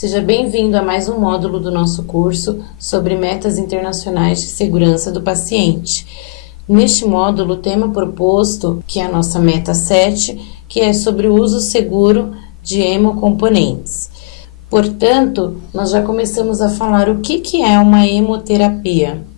Seja bem-vindo a mais um módulo do nosso curso sobre metas internacionais de segurança do paciente. Neste módulo, o tema proposto, que é a nossa meta 7, que é sobre o uso seguro de hemocomponentes. Portanto, nós já começamos a falar o que é uma hemoterapia.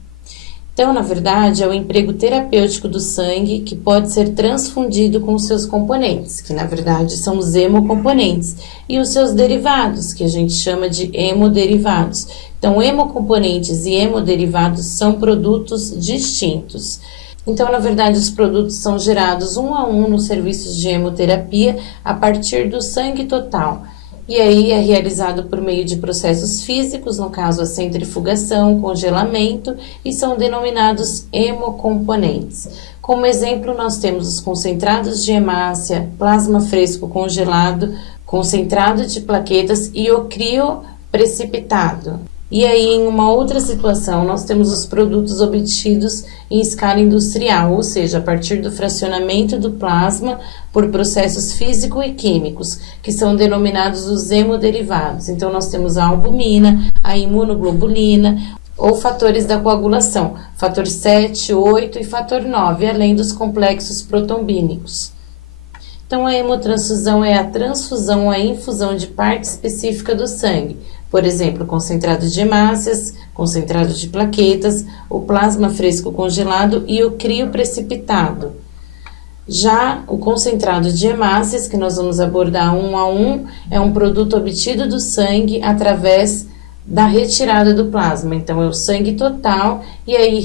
Então, na verdade, é o emprego terapêutico do sangue que pode ser transfundido com seus componentes, que na verdade são os hemocomponentes, e os seus derivados, que a gente chama de hemoderivados. Então, hemocomponentes e hemoderivados são produtos distintos. Então, na verdade, os produtos são gerados um a um nos serviços de hemoterapia a partir do sangue total. E aí é realizado por meio de processos físicos, no caso a centrifugação, congelamento, e são denominados hemocomponentes. Como exemplo, nós temos os concentrados de hemácia, plasma fresco congelado, concentrado de plaquetas e o crioprecipitado. E aí, em uma outra situação, nós temos os produtos obtidos em escala industrial, ou seja, a partir do fracionamento do plasma por processos físico e químicos, que são denominados os hemoderivados. Então, nós temos a albumina, a imunoglobulina, ou fatores da coagulação, fator 7, 8 e fator 9, além dos complexos protombínicos. Então, a hemotransfusão é a transfusão ou a infusão de parte específica do sangue. Por exemplo, concentrado de hemácias, concentrado de plaquetas, o plasma fresco congelado e o crioprecipitado. Já o concentrado de hemácias, que nós vamos abordar um a um, é um produto obtido do sangue através da retirada do plasma. Então, é o sangue total e aí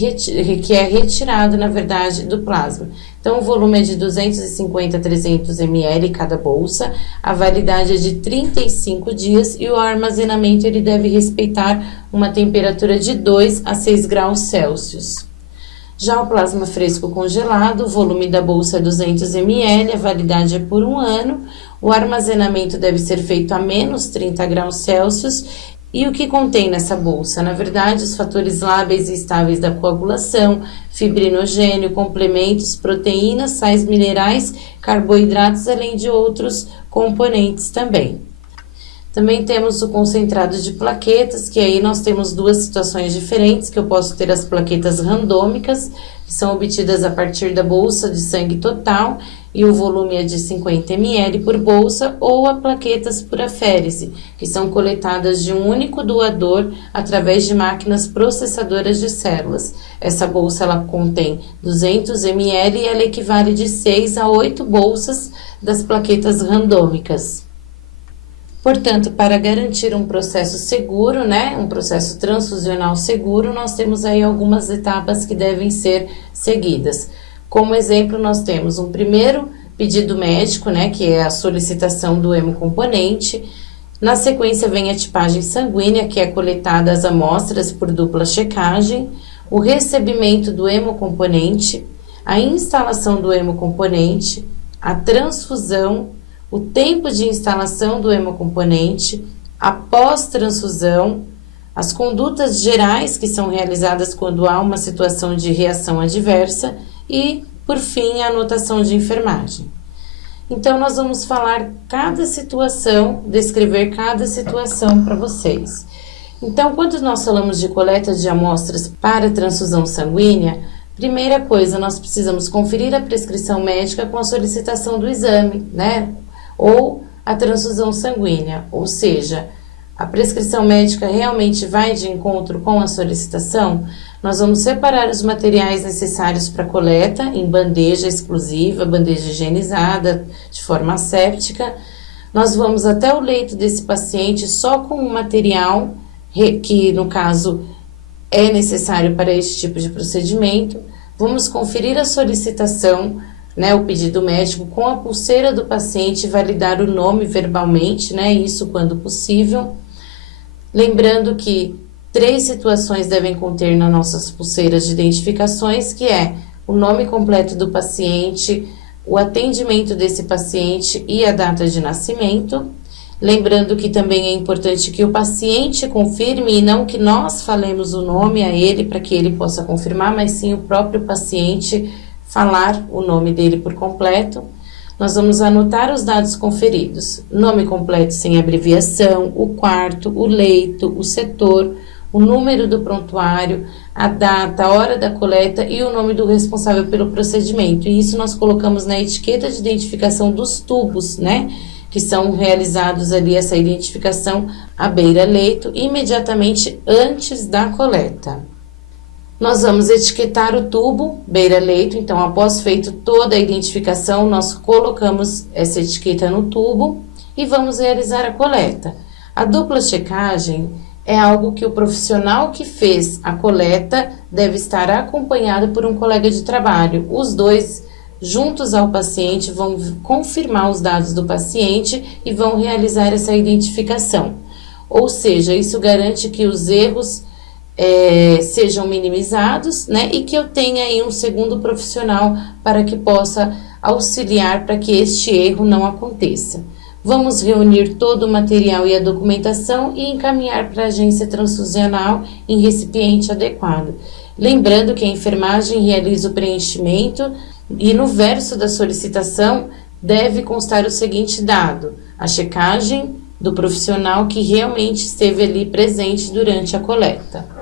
que é retirado, na verdade, do plasma. Então, o volume é de 250 a 300 ml cada bolsa, a validade é de 35 dias e o armazenamento ele deve respeitar uma temperatura de 2 a 6 graus Celsius. Já o plasma fresco congelado, o volume da bolsa é 200 ml, a validade é por 1 ano, o armazenamento deve ser feito a menos 30 graus Celsius. E o que contém nessa bolsa? Na verdade, os fatores lábeis e estáveis da coagulação, fibrinogênio, complementos, proteínas, sais minerais, carboidratos, além de outros componentes também. Também temos o concentrado de plaquetas, que aí nós temos duas situações diferentes, que eu posso ter as plaquetas randômicas, que são obtidas a partir da bolsa de sangue total, e o volume é de 50 ml por bolsa, ou a plaquetas por aférese, que são coletadas de um único doador através de máquinas processadoras de células. Essa bolsa ela contém 200 ml e ela equivale de 6 a 8 bolsas das plaquetas randômicas. Portanto, para garantir um processo seguro, um processo transfusional seguro, nós temos aí algumas etapas que devem ser seguidas. Como exemplo, nós temos um primeiro pedido médico, que é a solicitação do hemocomponente. Na sequência vem a tipagem sanguínea, que é coletada as amostras por dupla checagem, o recebimento do hemocomponente, a instalação do hemocomponente, a transfusão, o tempo de instalação do hemocomponente, a pós-transfusão, as condutas gerais que são realizadas quando há uma situação de reação adversa e, por fim, a anotação de enfermagem. Então, nós vamos falar cada situação, descrever cada situação para vocês. Então, quando nós falamos de coleta de amostras para transfusão sanguínea, primeira coisa, nós precisamos conferir a prescrição médica com a solicitação do exame, ou a transfusão sanguínea, ou seja, a prescrição médica realmente vai de encontro com a solicitação. Nós vamos separar os materiais necessários para coleta em bandeja exclusiva, bandeja higienizada, de forma asséptica. Nós vamos até o leito desse paciente só com o material que, no caso, é necessário para esse tipo de procedimento. Vamos conferir a solicitação, o pedido médico com a pulseira do paciente, validar o nome verbalmente, isso quando possível. Lembrando que 3 situações devem conter nas nossas pulseiras de identificações, que é o nome completo do paciente, o atendimento desse paciente e a data de nascimento. Lembrando que também é importante que o paciente confirme e não que nós falemos o nome a ele para que ele possa confirmar, mas sim o próprio paciente falar o nome dele por completo. nós vamos anotar os dados conferidos: nome completo sem abreviação, o quarto, o leito, o setor, o número do prontuário, a data, a hora da coleta e o nome do responsável pelo procedimento. E isso nós colocamos na etiqueta de identificação dos tubos, né? Que são realizados ali essa identificação à beira-leito imediatamente antes da coleta. Nós vamos etiquetar o tubo beira-leito, então após feito toda a identificação, nós colocamos essa etiqueta no tubo e vamos realizar a coleta. A dupla checagem é algo que o profissional que fez a coleta deve estar acompanhado por um colega de trabalho. Os dois, juntos ao paciente, vão confirmar os dados do paciente e vão realizar essa identificação. Ou seja, isso garante que os erros sejam minimizados, né? E que eu tenha aí um segundo profissional para que possa auxiliar para que este erro não aconteça. Vamos reunir todo o material e a documentação e encaminhar para a agência transfusional em recipiente adequado. Lembrando que a enfermagem realiza o preenchimento e no verso da solicitação deve constar o seguinte dado: a checagem do profissional que realmente esteve ali presente durante a coleta.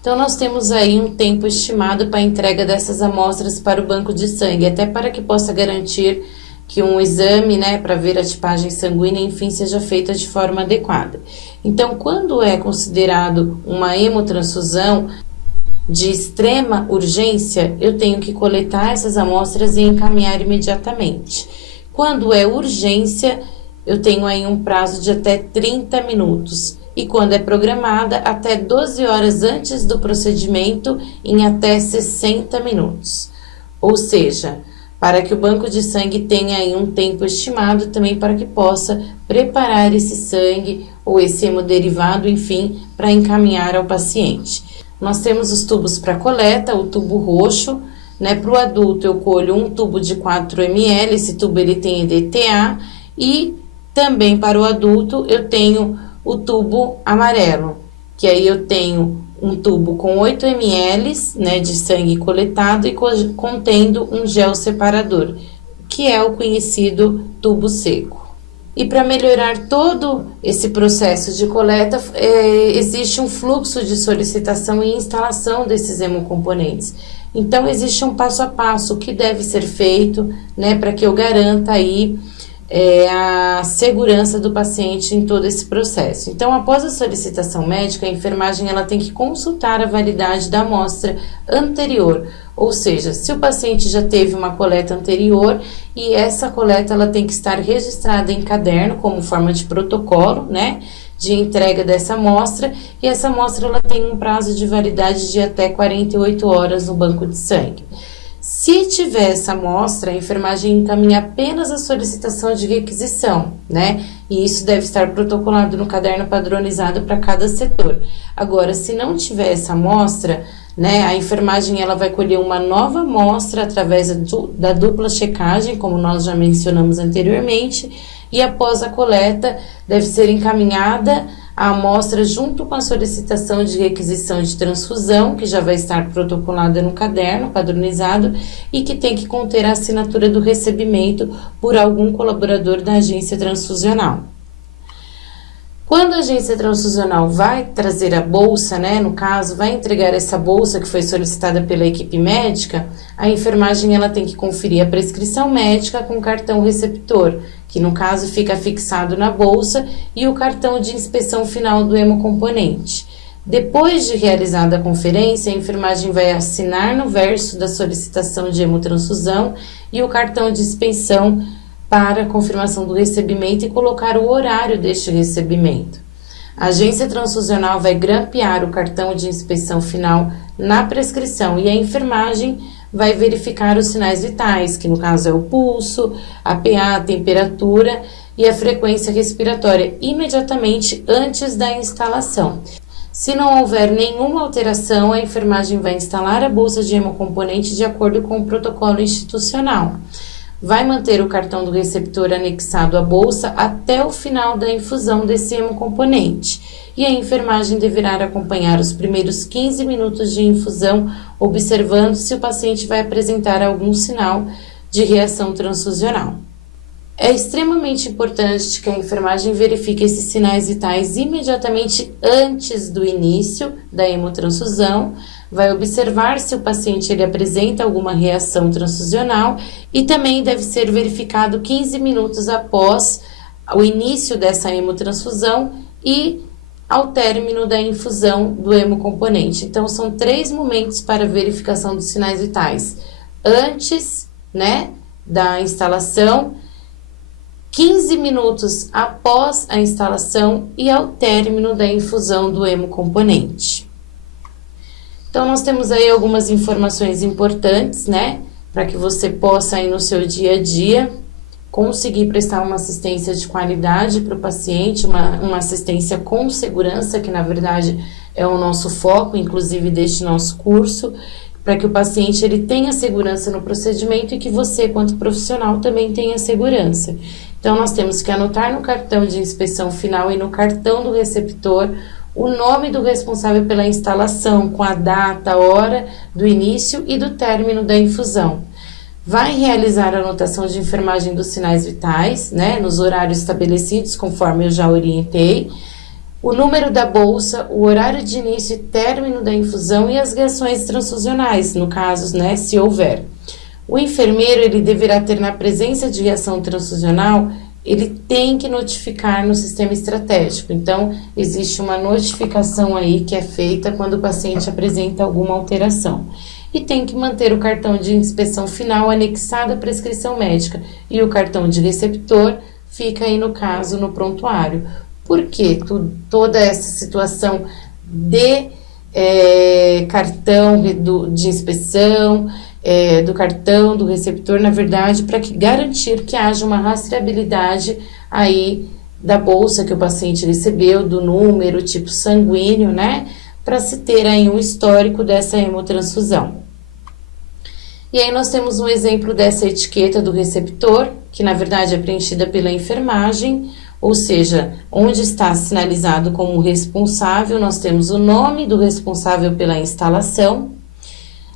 Então, nós temos aí um tempo estimado para a entrega dessas amostras para o banco de sangue, até para que possa garantir que um exame, né, para ver a tipagem sanguínea, enfim, seja feita de forma adequada. Então, quando é considerado uma hemotransfusão de extrema urgência, eu tenho que coletar essas amostras e encaminhar imediatamente. Quando é urgência, eu tenho aí um prazo de até 30 minutos. E quando é programada, até 12 horas antes do procedimento, em até 60 minutos. Ou seja, para que o banco de sangue tenha aí um tempo estimado também para que possa preparar esse sangue ou esse hemodderivado, enfim, para encaminhar ao paciente. Nós temos os tubos para coleta, o tubo roxo, né? Para o adulto eu colho um tubo de 4 ml, esse tubo ele tem EDTA, e também para o adulto eu tenho o tubo amarelo, que aí eu tenho um tubo com 8 ml, né, de sangue coletado e contendo um gel separador, que é o conhecido tubo seco. E para melhorar todo esse processo de coleta, existe um fluxo de solicitação e instalação desses hemocomponentes. Então, existe um passo a passo que deve ser feito, né, para que eu garanta aí a segurança do paciente em todo esse processo. Então, após a solicitação médica, a enfermagem ela tem que consultar a validade da amostra anterior, ou seja, se o paciente já teve uma coleta anterior, e essa coleta ela tem que estar registrada em caderno como forma de protocolo, né, de entrega dessa amostra, e essa amostra ela tem um prazo de validade de até 48 horas no banco de sangue. Se tiver essa amostra, a enfermagem encaminha apenas a solicitação de requisição, né? E isso deve estar protocolado no caderno padronizado para cada setor. Agora, se não tiver essa amostra, né, a enfermagem ela vai colher uma nova amostra através da dupla checagem, como nós já mencionamos anteriormente, e após a coleta deve ser encaminhada a amostra junto com a solicitação de requisição de transfusão, que já vai estar protocolada no caderno padronizado e que tem que conter a assinatura do recebimento por algum colaborador da agência transfusional. Quando a agência transfusional vai trazer a bolsa, né, no caso, vai entregar essa bolsa que foi solicitada pela equipe médica, a enfermagem ela tem que conferir a prescrição médica com o cartão receptor, que no caso fica fixado na bolsa, e o cartão de inspeção final do hemocomponente. Depois de realizada a conferência, a enfermagem vai assinar no verso da solicitação de hemotransfusão e o cartão de inspeção para confirmação do recebimento e colocar o horário deste recebimento. A agência transfusional vai grampear o cartão de inspeção final na prescrição e a enfermagem vai verificar os sinais vitais, que no caso é o pulso, a PA, a temperatura e a frequência respiratória, imediatamente antes da instalação. Se não houver nenhuma alteração, a enfermagem vai instalar a bolsa de hemocomponente de acordo com o protocolo institucional. Vai manter o cartão do receptor anexado à bolsa até o final da infusão desse hemocomponente. E a enfermagem deverá acompanhar os primeiros 15 minutos de infusão, observando se o paciente vai apresentar algum sinal de reação transfusional. É extremamente importante que a enfermagem verifique esses sinais vitais imediatamente antes do início da hemotransfusão, vai observar se o paciente ele apresenta alguma reação transfusional e também deve ser verificado 15 minutos após o início dessa hemotransfusão e ao término da infusão do hemocomponente. Então, são 3 momentos para verificação dos sinais vitais. Antes, da instalação, 15 minutos após a instalação e ao término da infusão do hemocomponente. Então, nós temos aí algumas informações importantes, para que você possa aí no seu dia a dia conseguir prestar uma assistência de qualidade para o paciente, uma assistência com segurança, que na verdade é o nosso foco, inclusive deste nosso curso, para que o paciente ele tenha segurança no procedimento e que você, quanto profissional, também tenha segurança. Então, nós temos que anotar no cartão de inspeção final e no cartão do receptor o nome do responsável pela instalação, com a data, a hora do início e do término da infusão. Vai realizar a anotação de enfermagem dos sinais vitais, nos horários estabelecidos, conforme eu já orientei, o número da bolsa, o horário de início e término da infusão e as reações transfusionais, no caso, se houver. O enfermeiro, ele deverá ter na presença de reação transfusional, ele tem que notificar no sistema estratégico. Então, existe uma notificação aí que é feita quando o paciente apresenta alguma alteração. E tem que manter o cartão de inspeção final anexado à prescrição médica. E o cartão de receptor fica aí, no caso, no prontuário. Por quê? Toda essa situação de cartão de inspeção, do cartão, do receptor, na verdade, para garantir que haja uma rastreabilidade aí da bolsa que o paciente recebeu, do número, tipo sanguíneo, para se ter aí um histórico dessa hemotransfusão. E aí nós temos um exemplo dessa etiqueta do receptor, que na verdade é preenchida pela enfermagem, ou seja, onde está sinalizado como responsável, nós temos o nome do responsável pela instalação,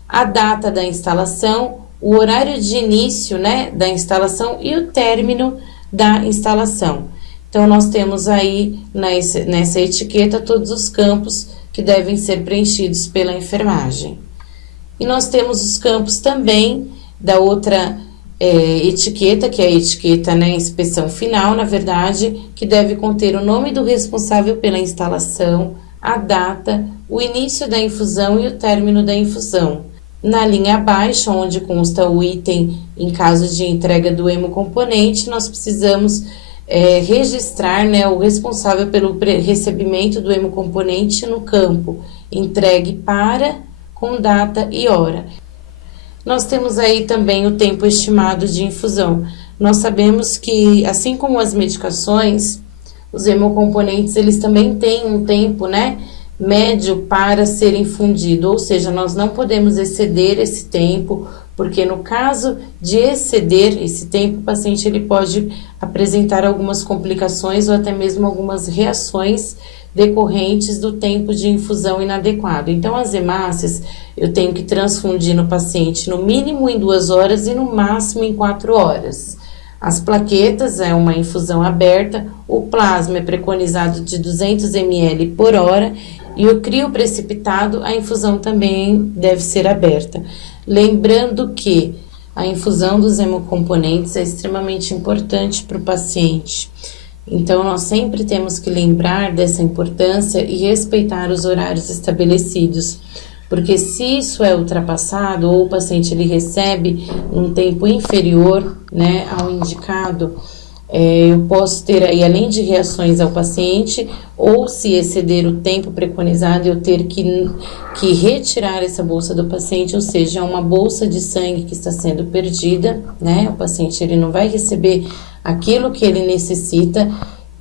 a data da instalação, o horário de início, da instalação e o término da instalação. Então, nós temos aí nessa etiqueta todos os campos que devem ser preenchidos pela enfermagem. E nós temos os campos também da outra etiqueta, que é a etiqueta, inspeção final, na verdade, que deve conter o nome do responsável pela instalação, a data, o início da infusão e o término da infusão. Na linha abaixo, onde consta o item em caso de entrega do hemocomponente, nós precisamos registrar o responsável pelo recebimento do hemocomponente no campo entregue para, com data e hora. Nós temos aí também o tempo estimado de infusão. Nós sabemos que, assim como as medicações, os hemocomponentes, eles também têm um tempo, médio para ser infundido, ou seja, nós não podemos exceder esse tempo, porque no caso de exceder esse tempo, o paciente ele pode apresentar algumas complicações ou até mesmo algumas reações decorrentes do tempo de infusão inadequado. Então, as hemácias, eu tenho que transfundir no paciente no mínimo em 2 horas e no máximo em 4 horas. As plaquetas é uma infusão aberta, o plasma é preconizado de 200 ml por hora e o crio precipitado, a infusão também deve ser aberta. Lembrando que a infusão dos hemocomponentes é extremamente importante para o paciente. Então, nós sempre temos que lembrar dessa importância e respeitar os horários estabelecidos. Porque se isso é ultrapassado ou o paciente ele recebe um tempo inferior, ao indicado, eu posso ter aí, além de reações ao paciente, ou se exceder o tempo preconizado, eu ter que retirar essa bolsa do paciente, ou seja, é uma bolsa de sangue que está sendo perdida, O paciente ele não vai receber aquilo que ele necessita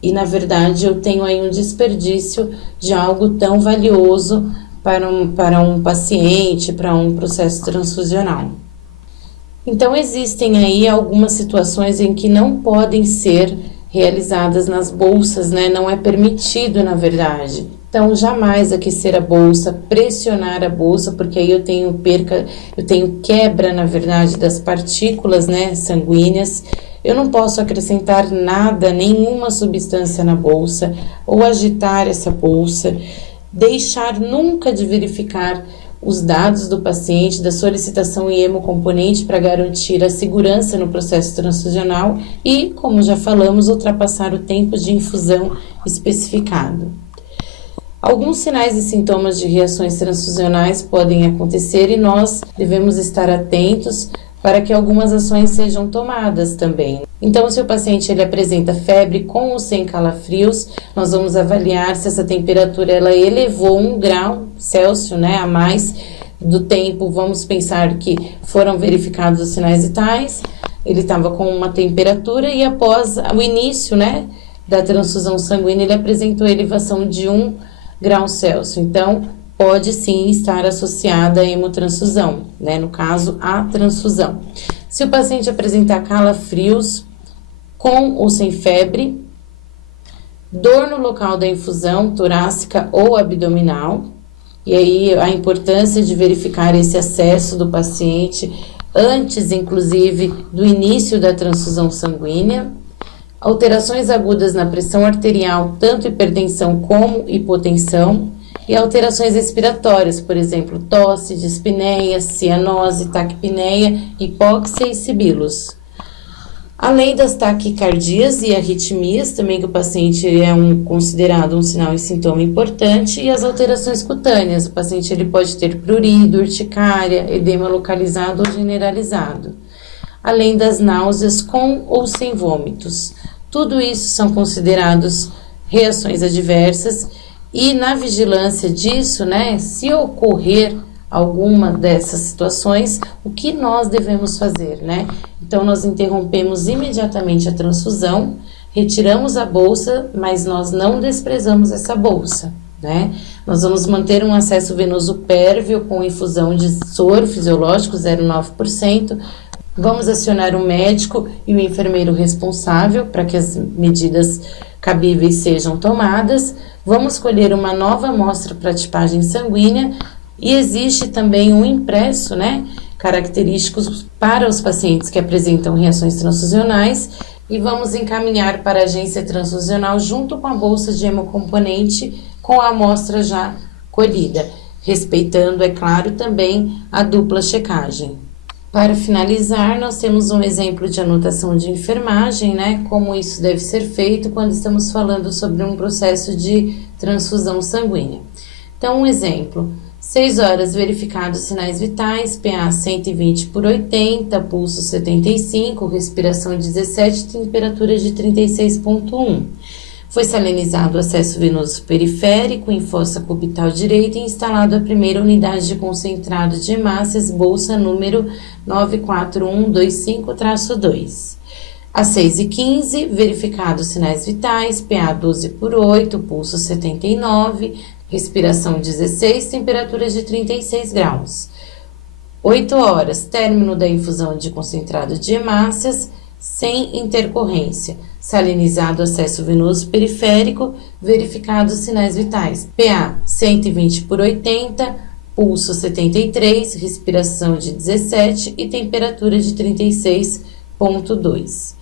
e, na verdade, eu tenho aí um desperdício de algo tão valioso para um paciente, para um processo transfusional. Então, existem aí algumas situações em que não podem ser realizadas nas bolsas, Não é permitido, na verdade. Então, jamais aquecer a bolsa, pressionar a bolsa, porque aí eu tenho quebra, na verdade, das partículas, né, sanguíneas. Eu não posso acrescentar nada, nenhuma substância na bolsa, ou agitar essa bolsa. Deixar nunca de verificar os dados do paciente, da solicitação e hemocomponente para garantir a segurança no processo transfusional e, como já falamos, ultrapassar o tempo de infusão especificado. Alguns sinais e sintomas de reações transfusionais podem acontecer e nós devemos estar atentos para que algumas ações sejam tomadas também. Então, se o paciente ele apresenta febre com ou sem calafrios, nós vamos avaliar se essa temperatura ela elevou 1 grau Celsius, né, a mais do tempo. Vamos pensar que foram verificados os sinais vitais, ele estava com uma temperatura e após o início, né, da transfusão sanguínea, ele apresentou elevação de 1 grau Celsius. Então, pode sim estar associada à hemotransfusão, né? No caso, a transfusão. Se o paciente apresentar calafrios com ou sem febre, dor no local da infusão torácica ou abdominal, e aí a importância de verificar esse acesso do paciente antes, inclusive, do início da transfusão sanguínea, alterações agudas na pressão arterial, tanto hipertensão como hipotensão, e alterações respiratórias, por exemplo, tosse, dispneia, cianose, taquipneia, hipóxia e sibilos. Além das taquicardias e arritmias, também que o paciente é considerado um sinal e sintoma importante, e as alterações cutâneas, o paciente ele pode ter prurido, urticária, edema localizado ou generalizado. Além das náuseas com ou sem vômitos. Tudo isso são considerados reações adversas. E na vigilância disso, né, se ocorrer alguma dessas situações, o que nós devemos fazer, né? Então, nós interrompemos imediatamente a transfusão, retiramos a bolsa, mas nós não desprezamos essa bolsa, né? Nós vamos manter um acesso venoso pérvio com infusão de soro fisiológico 0,9%. Vamos acionar o médico e o enfermeiro responsável para que as medidas cabíveis sejam tomadas. Vamos colher uma nova amostra para tipagem sanguínea e existe também um impresso, né, característicos para os pacientes que apresentam reações transfusionais e vamos encaminhar para a agência transfusional junto com a bolsa de hemocomponente com a amostra já colhida, respeitando, é claro, também a dupla checagem. Para finalizar, nós temos um exemplo de anotação de enfermagem, né? Como isso deve ser feito quando estamos falando sobre um processo de transfusão sanguínea. Então, um exemplo: 6 horas verificados sinais vitais, PA 120/80, pulso 75, respiração 17, temperatura de 36,1. Foi salinizado o acesso venoso periférico em fossa cubital direita e instalado a primeira unidade de concentrado de hemácias, bolsa número 94125-2. Às 6h15, verificados sinais vitais, PA 12/8, pulso 79, respiração 16, temperatura de 36 graus. 8 horas, término da infusão de concentrado de hemácias, sem intercorrência. Salinizado acesso venoso periférico, verificados sinais vitais. PA 120/80, pulso 73, respiração de 17 e temperatura de 36,2.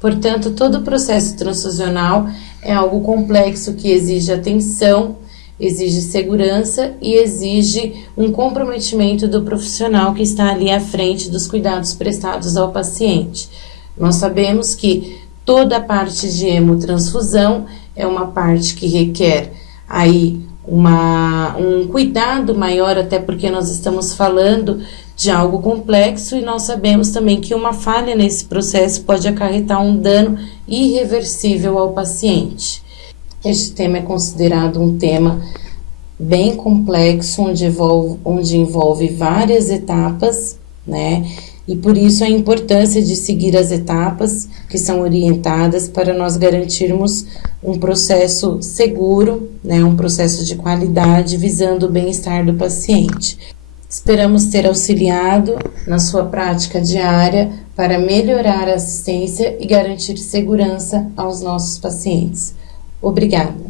Portanto, todo o processo transfusional é algo complexo que exige atenção, exige segurança e exige um comprometimento do profissional que está ali à frente dos cuidados prestados ao paciente. Nós sabemos que toda a parte de hemotransfusão é uma parte que requer aí um cuidado maior, até porque nós estamos falando de algo complexo e nós sabemos também que uma falha nesse processo pode acarretar um dano irreversível ao paciente. Este tema é considerado um tema bem complexo, onde envolve várias etapas, né? E por isso a importância de seguir as etapas que são orientadas para nós garantirmos um processo seguro, né, um processo de qualidade visando o bem-estar do paciente. Esperamos ter auxiliado na sua prática diária para melhorar a assistência e garantir segurança aos nossos pacientes. Obrigada.